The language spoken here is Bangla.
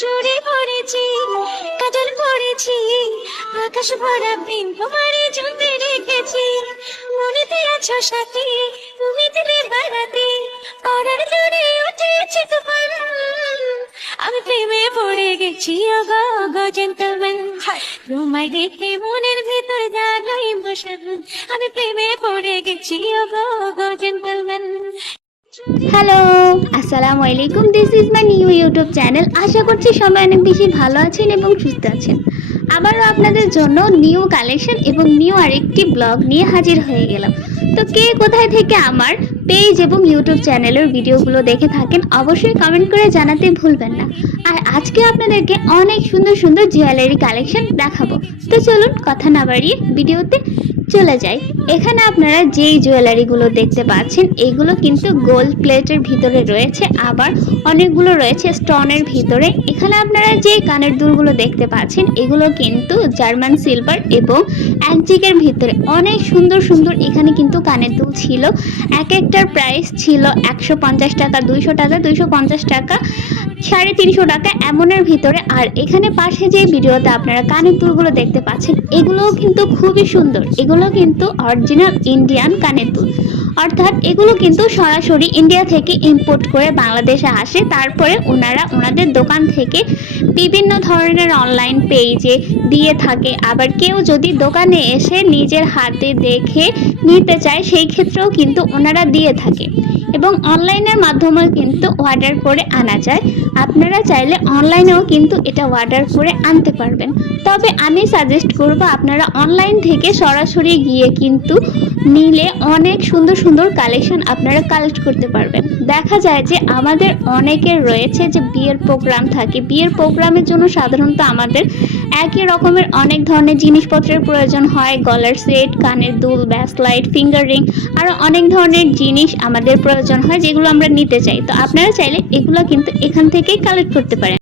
চুড়ি পড়েছি, কাজল পড়েছি, আকাশ ভরা প্রেম তোমারে ঝুলতে রেখেছি। মনেতে আছো সাথী, তুমি দিলে বারাতে, করার জোরে উঠেছে তুফান। আমি প্রেমে পড়ে গেছি ওগো গো জেন্টলম্যান, তোমায় দেখে মনের ভেতর জাগলো ইমোশন। আমি প্রেমে পড়ে গেছি ওগো গো জেন্টলম্যান। হ্যালো, আসসালামু আলাইকুম। This is my new YouTube channel. আশা করছি সবাই অনেক বেশি ভালো আছেন এবং সুস্থ আছেন। আবারও আপনাদের জন্য নিউ কালেকশন এবং নিউ আরেকটি ব্লগ নিয়ে হাজির হয়ে গেলাম। তো কে কোথায় থেকে আমার পেজ এবং ইউটিউব চ্যানেলের ভিডিওগুলো দেখে থাকেন অবশ্যই কমেন্ট করে জানাতে ভুলবেন না। আর আজকে আপনাদেরকে অনেক সুন্দর সুন্দর জুয়েলারি কালেকশন দেখাবো। তো চলুন কথা না বাড়িয়ে ভিডিওতে চলে যাই। এখানে আপনারা যেই জুয়েলারিগুলো দেখতে পাচ্ছেন এগুলো কিন্তু গোল্ড প্লেটের ভিতরে রয়েছে, আবার অনেকগুলো রয়েছে স্টোনের ভিতরে। এখানে আপনারা যে কানের দুলগুলো দেখতে পাচ্ছেন এগুলো কিন্তু জার্মান সিলভার এবং অ্যান্টিকের ভিতরে। অনেক সুন্দর সুন্দর এখানে কিন্তু কানের দুল ছিল। এক একটার প্রাইস ছিল 150 টাকা, 200 টাকা, 250 টাকা, 350 টাকা এমনের ভিতরে। আর এখানে পাশে যে ভিডিওতে আপনারা কানের দুলগুলো দেখতে পাচ্ছেন এগুলোও কিন্তু খুবই সুন্দর। এগুলো কিন্তু অরিজিনাল ইন্ডিয়ান কানের দুল, অর্থাৎ এগুলো কিন্তু সরাসরি ইন্ডিয়া থেকে ইম্পোর্ট করে বাংলাদেশে আসে। তারপরে ওনারা ওনাদের দোকান থেকে বিভিন্ন ধরনের অনলাইন পেজে দিয়ে থাকে। আবার কেউ যদি দোকানে এসে নিজের হাতে দেখে নিতে চায় সেই ক্ষেত্রেও কিন্তু ওনারা দিয়ে থাকে, এবং অনলাইনের মাধ্যমেও কিন্তু অর্ডার করে আনা যায়। আপনারা চাইলে অনলাইনেও কিন্তু এটা অর্ডার করে আনতে পারবেন। তবে আমি সাজেস্ট করব আপনারা অনলাইন থেকে সরাসরি গিয়ে কিন্তু নিলে অনেক সুন্দর সুন্দর কালেকশন আপনারা কালেক্ট করতে পারবেন। দেখা যায় যে আমাদের অনেকের রয়েছে যে বিয়ের প্রোগ্রাম থাকে, বিয়ের প্রোগ্রামের জন্য সাধারণত আমাদের একই রকমের অনেক ধরনের জিনিসপত্রের প্রয়োজন হয়। গলার সেট, কানের দুল, ব্রেসলেট, ফিঙ্গার রিং, আরও অনেক ধরনের জিনিস আমাদের প্রয়োজন হয় যেগুলো আমরা নিতে চাই। তো আপনারা চাইলে এগুলো কিন্তু এখান থেকেই কালেক্ট করতে পারেন।